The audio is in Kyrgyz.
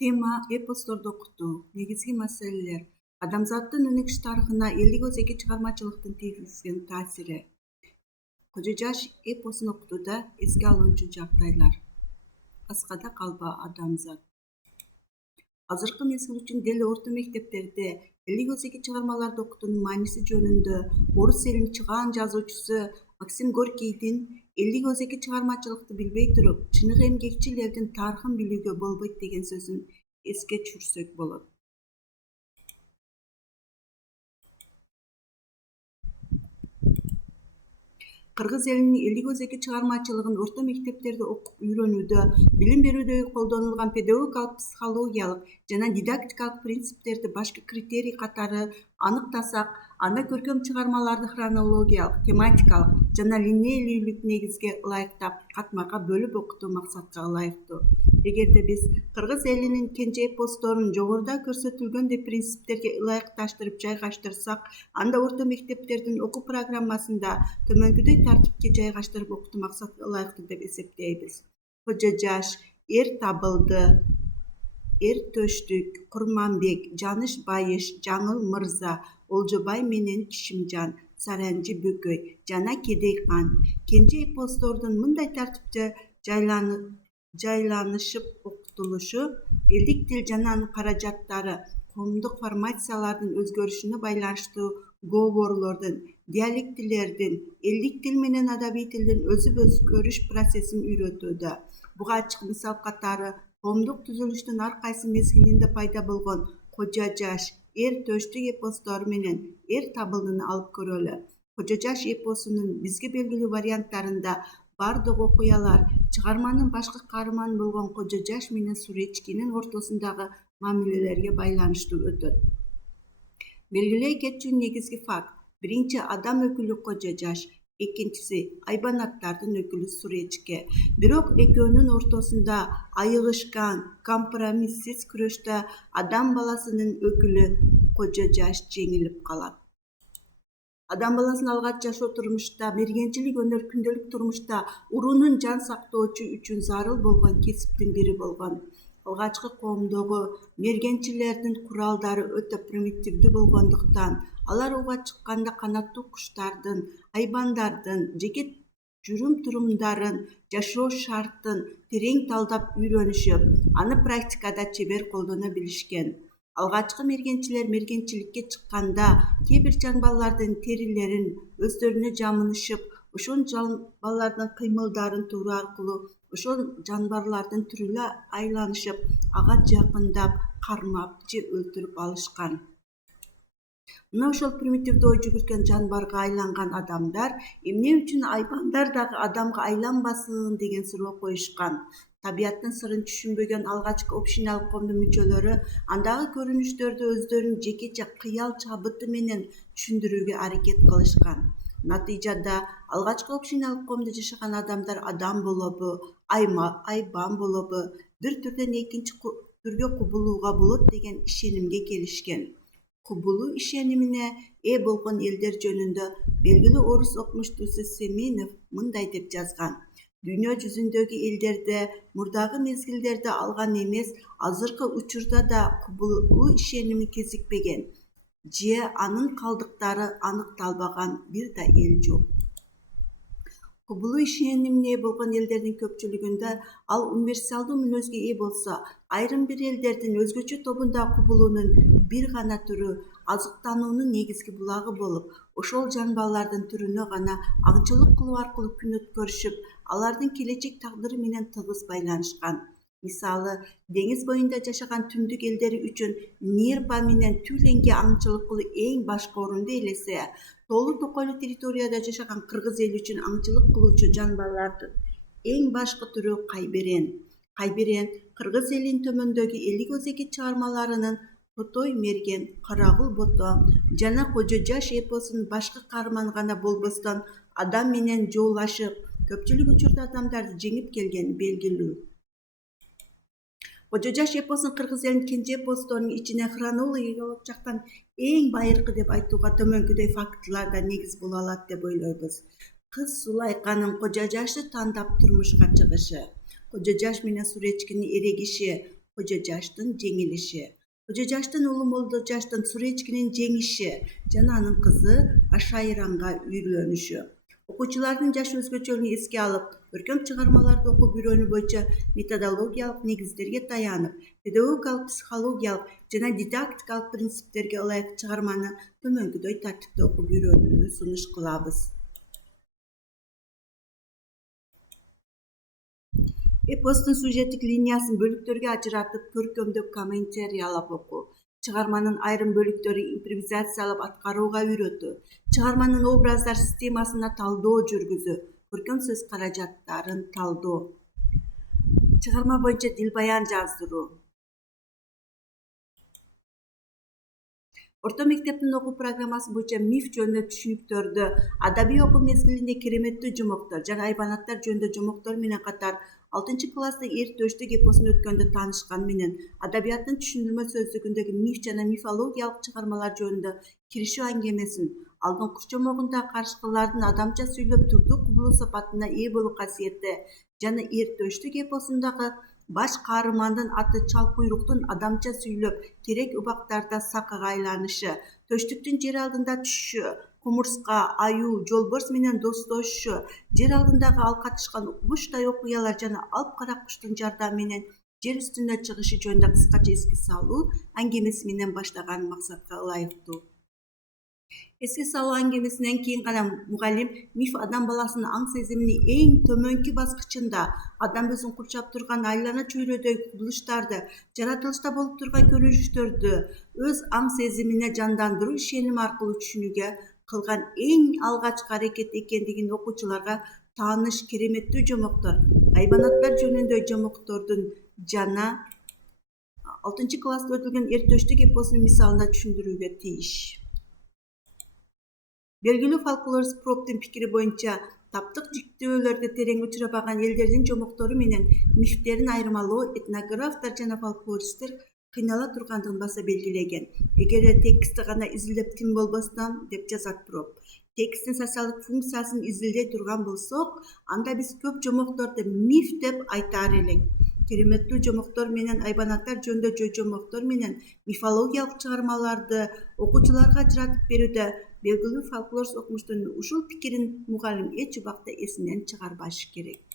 Тема эпосторду окутуу, негизги маселелер, адамзаттын өнөкүч тарыхына элдик өзеки чыгармачылыктын тийгизген таасири. Кожо жаш эпосун окутууда эске алуучу жагдайлар. Аскада калба адамзат. Азыркы мезгил үчүн деле орто мектептерде элдик өзеки чыгармаларды окутуунун мааниси жөнүндө орус элинин чыгаан жазуучусу Максим Горькийдин элдик өзеки чыгармачылыкты билбей туруп, чыныгы эмгекчил элдин тарыхын билүүгө болбойт деген сөзүн эске түшүрсөк болот. Кыргыз элинин элдик өзеки чыгармачылыгын орто мектептерде окуп үйрөнүүдө, билим берүүдөгү колдонулган педагогикалык, психологиялык жана дидактикалык принциптерди башкы критерий катары аныктасак, анда көркөм чыгармаларды хронологиялык, тематикалык жана линейлүүлүк негизге ылайыктап, катмакка бөлүп окутуу максатка ылайыктуу. Эгерде биз кыргыз элинин кенже эпосторун жогоруда көрсөтүлгөндөй принциптерге ылайыкташтырып жайгаштырсак, анда орто мектептердин окуу программасында төмөнкүдөй тартипке жайгаштырып окутуу максатка ылайыктуу деп эсептейбиз. Кожо жаш, эр табылды, эр төштүк, Курманбек, Жаныш Байыш, Жаңыл Мырза, Олжобай менен Кишимжан, Саранжы Бөкөй жана Кедей Кан. Кенже эпостордун мындай тартипте жайланышып окутулушу элдик тил жана анын каражаттары, коомдук формациялардын өзгөрүшүнө байланыштуу говорлордун, диалектилердин, элдик тил менен адабий тилдин өсүп өзгөрүш процессин үйрөтүүдө. Буга ачык мисал катары коомдук түзүлүштүн ар кайсы мезгилинде пайда болгон Кожо жаш, эр төштүк эпостору менен эр табылдыны алып көрөлү. Кожо жаш эпосунун бизге белгилүү варианттарында бардык окуялар чыгарманын башкы каарманы болгон Кожо жаш менен Суречкинин ортосундагы мамилелерге байланыштуу өтөт. Белгилей кетчү негизги факт: биринчи адам өкүлү Кожо жаш, экинчиси айбанаттардын өкүлү Суречке. Бирок экөөнүн ортосунда айыгышкан, компромиссиз күрөштө адам баласынын өкүлү Кожо жаш жеңилип калат. Адам баласынын алгач жашоо турмушта, мергенчилик өнөр күндөлүк турмушта уруунун жан сактоочу үчүн зарыл болгон кесиптин бири болгон. Алгачкы коомдогу мергенчилердин куралдары өтө примитивдүү болгондуктан, алар ууга чыкканда канаттуу куштардын, айбандардын жеке жүрүм-турумдарын, жашоо шартын терең талдап үйрөнүшүп, аны практикада чебер колдоно билишкен. Алгачкы мергенчилер мергенчиликке чыкканда кээ бир жанбарлардын терилерин өздөрүнө жамынышып, ошол жанбарлардын кыймылдарын тууру аркылуу ошол жанбарлардын түрүнө айланышып, ага жакындап, кармап же өлтүрүп алышкан. Мына ошол примитивдүү ой жүгүрткөн жанбарга айланган адамдар эмне үчүн айбандар дагы адамга айланбасын деген суроо коюшкан. Табияттын сырын түшүнбөгөн алгачкы общиналык коомдун мүчөлөрү андагы көрүнүштөрдү өздөрүнүн жекече кыял чабыты менен түшүндүрүүгө аракет кылышкан. Натыйжада алгачкы общиналык коомдо жашаган адамдар адам болобу, айбан болобу, бир түрдөн экинчи түргө кубулууга болот деген ишенимге келишкен. Кубулуу ишенимине ээ болгон элдер жөнүндө белгилүү орус окумуштуусу Семенов мындай деп жазган: дүйнө жүзүндөгү элдерде мурдагы мезгилдерде алган эмес, азыркы учурда да кубулуу ишеними кезикпеген же анын калдыктары аныкталбаган бир да эл жок. Кубулуу ишенимине ээ болгон элдердин көпчүлүгүндө ал универсалдуу мүнөзгө ээ болсо, айрым бир элдердин өзгөчө тобундагы кубулуунун бир гана түрү азыктануунун негизги булагы болуп, ошол жанбарлардын түрүнө гана аңчылык кылуу аркылуу күн өткөрүшүп, алардын келечек тагдыры менен тыгыз байланышкан. Мисалы, деңиз боюнда жашаган түндүк элдери үчүн Нирпа менен Тюленге аңчылык кылуу эң башкы орунду ээлесе, тоолуу токойлуу территорияда жашаган кыргыз эли үчүн аңчылык кылуучу жанбарлардын эң башкы түрү Кайберен. Кайберен кыргыз элинин төмөндөгү элдик өзеки чыгармаларынын Тотой мерген, Карагул Бото жана Кожо жаш эпосунун башкы каарманы гана болбостон, адам менен жоолашып, көпчүлүк учурда адамдарды жеңип келгени белгилүү. Кожо жаш эпосун кыргыз элинин кенже эпосторунун ичине хронологиялык жактан эң байыркы деп айтууга төмөнкүдөй фактылар да негиз боло алат деп ойлойбуз. Кыз Сулайканын Кожо жашты тандап турмушка чыгышы, Кожо жаш менен Суречкинин эрегиши, Кожо жаштын жеңилиши. Кожо жаштын уулу Молдо жаштын Суречкинин жеңиши жана анын кызы Ашайранга үйлөнүшү. Окуучулардын жаш өзгөчөлүгүн эске алып, көркөм чыгармаларды окуу үйрөнүү боюнча методологиялык негиздерге таянып, педагогикалык, психологиялык жана дидактикалык принциптерге ылайык чыгарманы төмөнкүдөй тартипте окуп үйрөнүүнү сунуш кылабыз. Эпостун сюжеттик линиясын бөлүктөргө ажыратып, көркөмдөп комментариялап окуу. Чыгарманын айрым бөлүктөрү импровизациялап аткарууга үйрөтүү. Чыгарманын образдар системасына талдоо жүргүзүү. Көркөм сөз каражаттарын талдоо. Чыгарма боюнча дил-баян жаздыруу. Орто мектептин окуу программасы боюнча миф жөнүндө түшүнүктөрдү, адабий окуу мезгилинде кереметтүү жомоктор жана айбанаттар жөнүндө жомоктор менен катар 6-класста Эр төштүк эпосун өткөндө таанышкан менен адабияттын түшүндүрмө сөздүгүндөгү миф жана мифологиялык чыгармалар жөнүндө киришүү аңгемесин, алдыңкы жомогундагы карышкылардын адамча сүйлөп түрдүү кубулуу сапатына ээ болуу касиети жана Эр төштүк эпосундагы баш каарымандын аты Чалкуйруктун адамча сүйлөп керек убактарда сакыга айланышы, төштүктүн жер алдында түшүшү, кумурска, аюу, жолборс менен достошушу, жер алдындагы ал катышкан укмуштай окуялар жана алып кара куштун жардамы менен жер үстүнө чыгышы жөнүндө кыскача эске салуу аңгемеси менен баштаган максатка ылайыктуу. Эске салуу аңгемесинен кийин гана мугалим миф адам баласынын аң сезиминин эң төмөнкү баскычында адам өзүн курчап турган айлана чөйрөдөгү кубулуштарды, жаратылышта болуп турган көрүнүштөрдү өз аң сезимине жандандыруу ишеними аркылуу түшүнүүгө кылган эң алгачкы аракет экендигин окуучуларга тааныш кереметтүү жомоктор, айбанаттар жөнүндө жомоктордун жана 6-класста өтүлгөн Эр төштүк эпосунун мисалында түшүндүрүүгө тийиш. Белгилүү фольклорист Проптун пикири боюнча таптык жиктөөлөргө терең учурабаган элдердин жомоктору менен мифтерин айырмалоо этнографтар жана фольклористтер кыйнала тургандыгын баса белгилеген. Эгерде текстти гана изилдеп тим болбостон, деп жазат Проп, тексттин социалдык функциясын изилдей турган болсок, анда биз көп жомокторду миф деп айтаар элек. Кереметтүү жомоктор менен айбанаттар жөнүндө жомоктор менен мифологиялык чыгармаларды окуучуларга ажыратып берүүдө белгилүү фольклорист окумуштун ушул пикирин мугалим эч убакта эсинен чыгарбашы керек.